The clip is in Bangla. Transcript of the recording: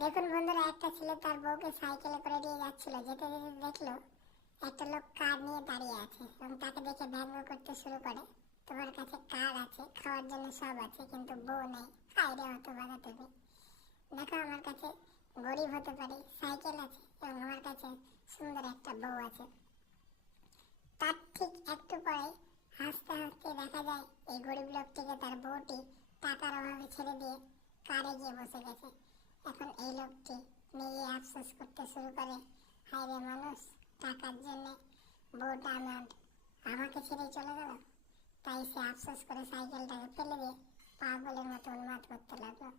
দেখুন বন্ধুরা, একটা ছেলে তার বউকে সাইকেলে করে নিয়ে যাচ্ছিল। যেতে যেতে দেখলো একটা লোক কার নিয়ে দাঁড়িয়ে আছে এবং তাকে দেখে ব্যঙ্গ করতে শুরু করে, তোমার কাছে কার আছে, খাওয়ার জন্য সব আছে, কিন্তু বউ নেই। হায়রে হতভাগা তুমি। দেখো, আমার কাছে গরিব হতে পারি, সাইকেল আছে এবং আমার কাছে সুন্দর একটা বউ আছে। তার ঠিক একটু পরে হাসতে হাসতে দেখা যায় এই গরিব লোকটিকে তার বউটি টাকার অভাবে ছেড়ে দিয়ে কারে গিয়ে বসে গেছে। এখন এই লোকটি নিজে আফসোস করতে শুরু করে, হায় রে মানুষ, টাকার জন্য বউটা আমাকে ছেড়ে চলে গেল। তাই সে আফসোস করে সাইকেলটাকে ফেলে দিয়ে পাগলের মতো উন্মাদ করতে লাগলো।